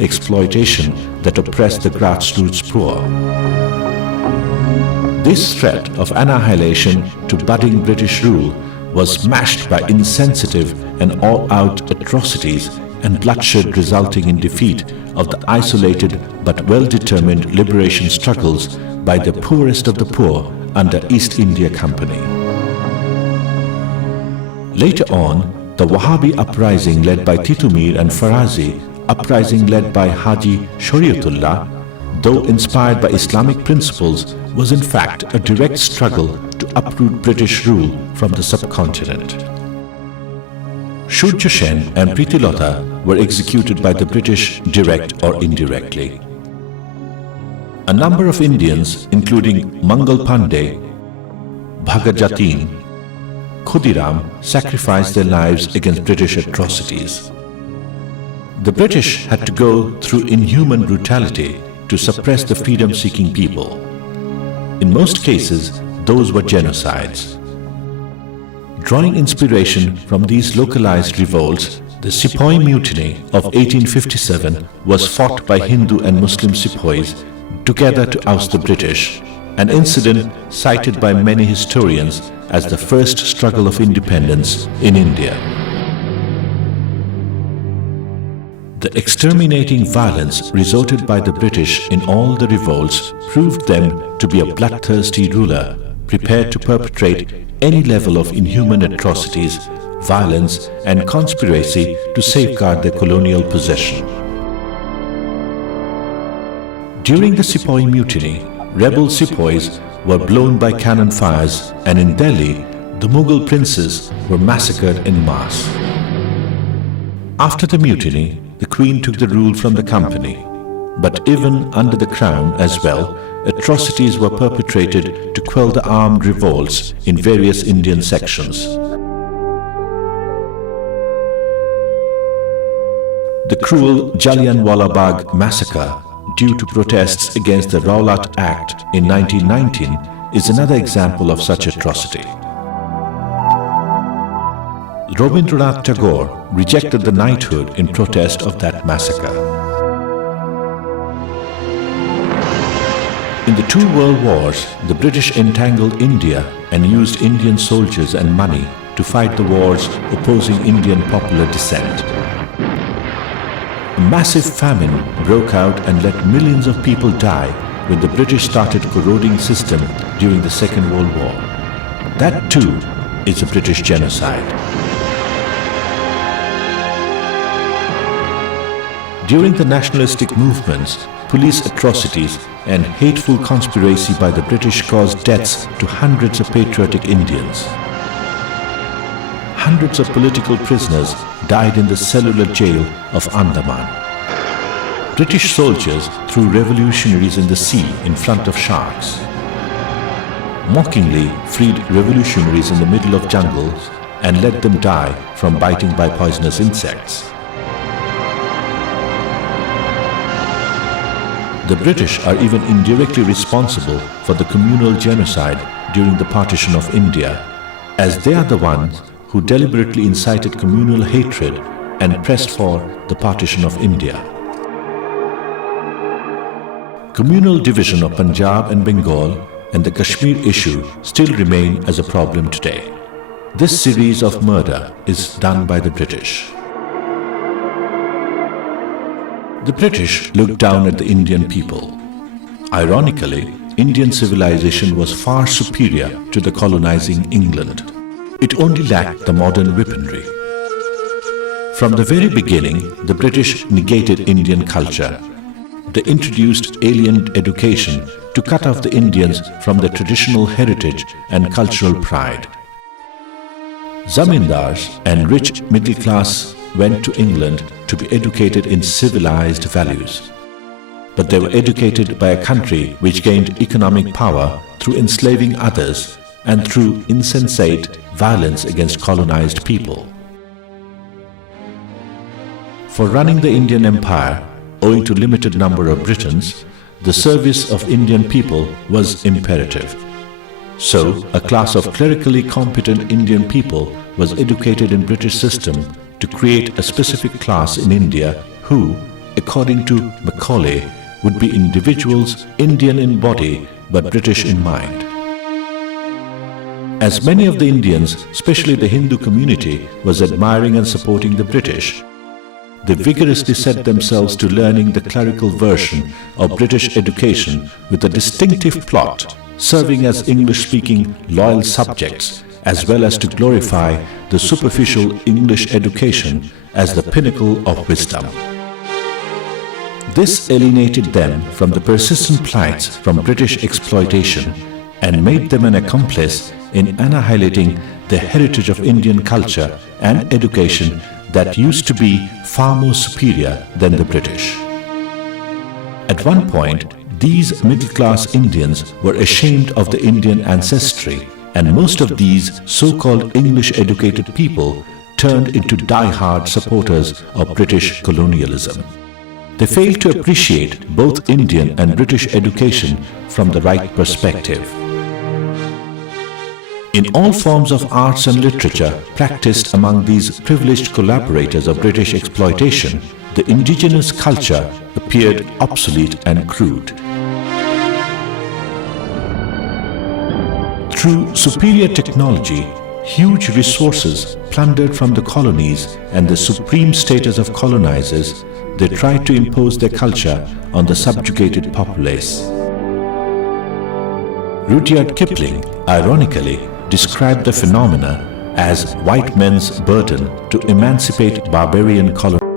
exploitation that oppressed the grassroots poor. This threat of annihilation to budding British rule was matched by insensitive and all-out atrocities and bloodshed resulting in defeat of the isolated but well-determined liberation struggles by the poorest of the poor under East India Company. Later on, the Wahhabi uprising led by Titumir and Farazi, uprising led by Haji Shariatullah, though inspired by Islamic principles, was in fact a direct struggle to uproot British rule from the subcontinent. Surya Sen and Pritilota were executed by the British direct or indirectly. A number of Indians, including Mangal Pandey, Bhagat Jatin, Khudiram, sacrificed their lives against British atrocities. The British had to go through inhuman brutality to suppress the freedom-seeking people. In most cases, those were genocides. Drawing inspiration from these localized revolts, the Sepoy Mutiny of 1857 was fought by Hindu and Muslim Sepoys together to oust the British, an incident cited by many historians as the first struggle of independence in India. The exterminating violence resorted by the British in all the revolts proved them to be a bloodthirsty ruler prepared to perpetrate any level of inhuman atrocities, violence and conspiracy to safeguard their colonial possession. During the Sepoy Mutiny, rebel sepoys were blown by cannon fires, and in Delhi, the Mughal princes were massacred en masse. After the mutiny, the Queen took the rule from the company, but even under the Crown as well, atrocities were perpetrated to quell the armed revolts in various Indian sections. The cruel Jallianwala Bagh massacre, due to protests against the Rowlatt Act in 1919, is another example of such atrocity. Rabindranath Tagore rejected the knighthood in protest of that massacre. In the two world wars, the British entangled India and used Indian soldiers and money to fight the wars opposing Indian popular dissent. A massive famine broke out and let millions of people die when the British started corroding system during the Second World War. That too is a British genocide. During the nationalistic movements, police atrocities and hateful conspiracy by the British caused deaths to hundreds of patriotic Indians. Hundreds of political prisoners died in the cellular jail of Andaman. British soldiers threw revolutionaries in the sea in front of sharks. Mockingly freed revolutionaries in the middle of jungles and let them die from biting by poisonous insects. The British are even indirectly responsible for the communal genocide during the partition of India, as they are the ones who deliberately incited communal hatred and pressed for the partition of India. Communal division of Punjab and Bengal and the Kashmir issue still remain as a problem today. This series of murder is done by the British. The British looked down at the Indian people. Ironically, Indian civilization was far superior to the colonizing England. It only lacked the modern weaponry. From the very beginning, the British negated Indian culture. They introduced alien education to cut off the Indians from their traditional heritage and cultural pride. Zamindars and rich middle class went to England to be educated in civilized values. But they were educated by a country which gained economic power through enslaving others and through insensate violence against colonized people. For running the Indian Empire, owing to limited number of Britons, the service of Indian people was imperative. So, a class of clerically competent Indian people was educated in British system to create a specific class in India who, according to Macaulay, would be individuals Indian in body but British in mind. As many of the Indians, especially the Hindu community, was admiring and supporting the British, they vigorously set themselves to learning the clerical version of British education with a distinctive plot, serving as English-speaking loyal subjects, as well as to glorify the superficial English education as the pinnacle of wisdom. This alienated them from the persistent plights from British exploitation and made them an accomplice in annihilating the heritage of Indian culture and education that used to be far more superior than the British. At one point, these middle-class Indians were ashamed of the Indian ancestry, and most of these so-called English-educated people turned into die-hard supporters of British colonialism. They failed to appreciate both Indian and British education from the right perspective. In all forms of arts and literature practiced among these privileged collaborators of British exploitation, the indigenous culture appeared obsolete and crude. Through superior technology, huge resources plundered from the colonies, and the supreme status of colonizers, they tried to impose their culture on the subjugated populace. Rudyard Kipling, ironically, described the phenomena as white men's burden to emancipate barbarian colonies.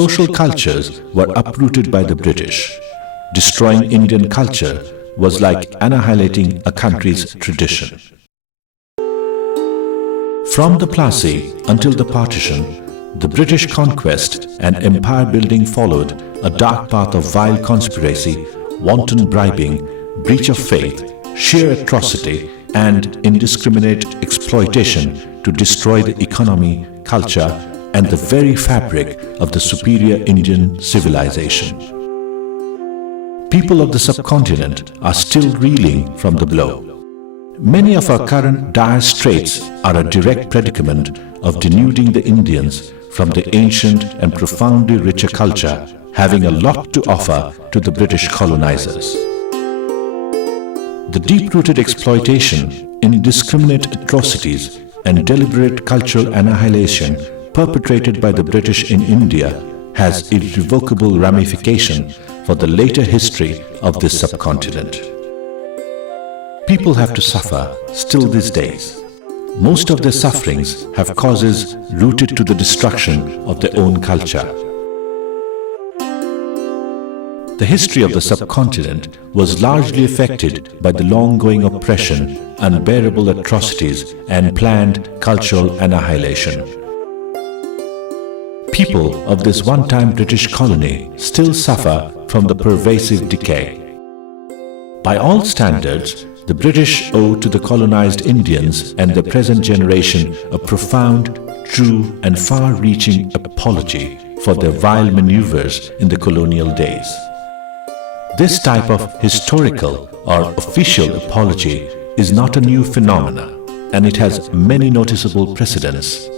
Social cultures were uprooted by the British. Destroying Indian culture was like annihilating a country's tradition. From the Plassey until the partition, the British conquest and empire building followed a dark path of vile conspiracy, wanton bribing, breach of faith, sheer atrocity, and indiscriminate exploitation to destroy the economy, culture, and the very fabric of the superior Indian civilization. People of the subcontinent are still reeling from the blow. Many of our current dire straits are a direct predicament of denuding the Indians from the ancient and profoundly richer culture, having a lot to offer to the British colonizers. The deep-rooted exploitation, indiscriminate atrocities, and deliberate cultural annihilation perpetrated by the British in India has irrevocable ramification for the later history of this subcontinent. People have to suffer still these days. Most of their sufferings have causes rooted to the destruction of their own culture. The history of the subcontinent was largely affected by the long-going oppression, unbearable atrocities, and planned cultural annihilation. People of this one-time British colony still suffer from the pervasive decay. By all standards, the British owe to the colonized Indians and the present generation a profound, true, and far-reaching apology for their vile maneuvers in the colonial days. This type of historical or official apology is not a new phenomenon, and it has many noticeable precedents.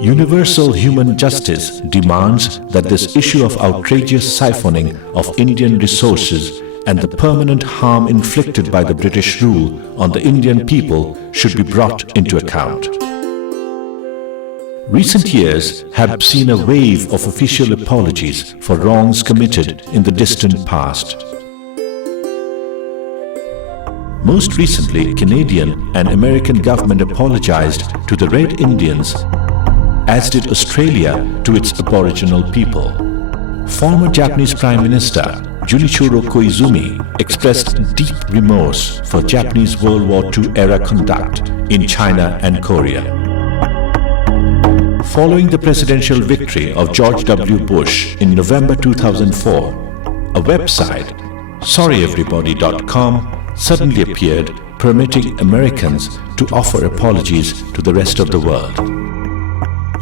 Universal human justice demands that this issue of outrageous siphoning of Indian resources and the permanent harm inflicted by the British rule on the Indian people should be brought into account. Recent years have seen a wave of official apologies for wrongs committed in the distant past. Most recently, Canadian and American government apologized to the Red Indians, as did Australia to its Aboriginal people. Former Japanese Prime Minister Junichiro Koizumi expressed deep remorse for Japanese World War II era conduct in China and Korea. Following the presidential victory of George W. Bush in November 2004, a website, sorryeverybody.com, suddenly appeared, permitting Americans to offer apologies to the rest of the world.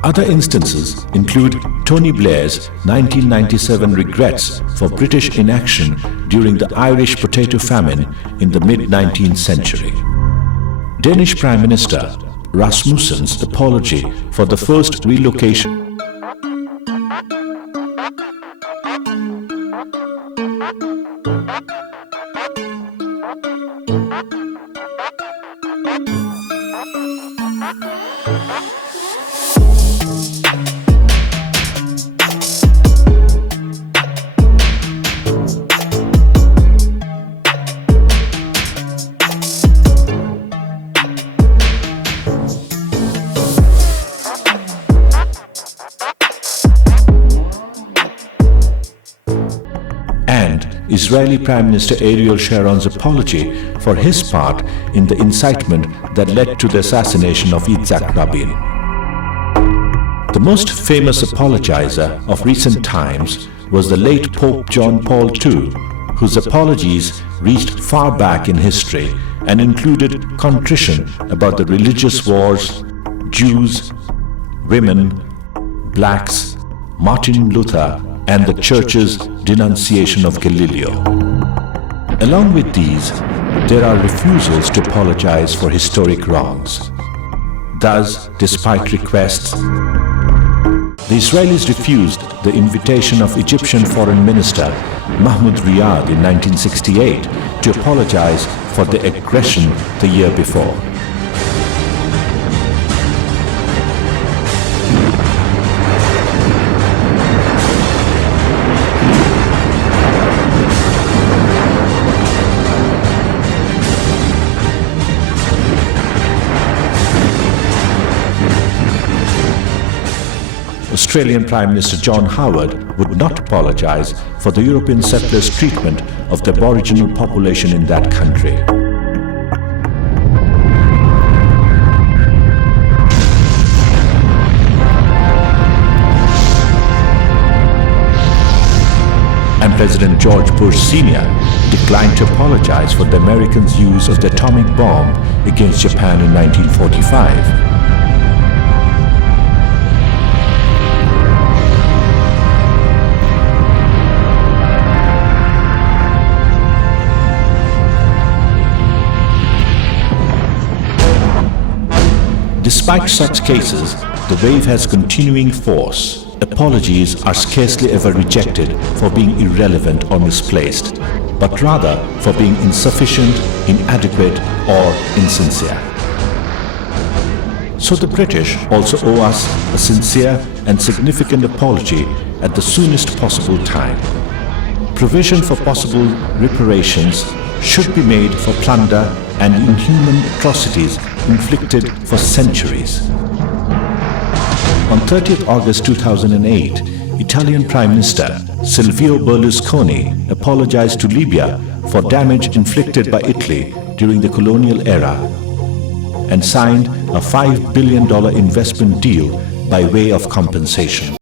Other instances include Tony Blair's 1997 regrets for British inaction during the Irish potato famine in the mid-19th century. Danish Prime Minister Rasmussen's apology for the first relocation Israeli Prime Minister Ariel Sharon's apology for his part in the incitement that led to the assassination of Yitzhak Rabin. The most famous apologizer of recent times was the late Pope John Paul II, whose apologies reached far back in history and included contrition about the religious wars, Jews, women, blacks, Martin Luther, and the Church's denunciation of Galileo. Along with these, there are refusals to apologize for historic wrongs. Thus, despite requests, the Israelis refused the invitation of Egyptian Foreign Minister Mahmoud Riyad in 1968 to apologize for the aggression the year before. Australian Prime Minister John Howard would not apologize for the European settlers' treatment of the Aboriginal population in that country. And President George Bush Sr. declined to apologize for the Americans' use of the atomic bomb against Japan in 1945. Despite such cases, the wave has continuing force. Apologies are scarcely ever rejected for being irrelevant or misplaced, but rather for being insufficient, inadequate, or insincere. So the British also owe us a sincere and significant apology at the soonest possible time. Provision for possible reparations should be made for plunder and inhuman atrocities inflicted for centuries. On 30th August 2008, Italian Prime Minister Silvio Berlusconi apologized to Libya for damage inflicted by Italy during the colonial era and signed a $5 billion investment deal by way of compensation.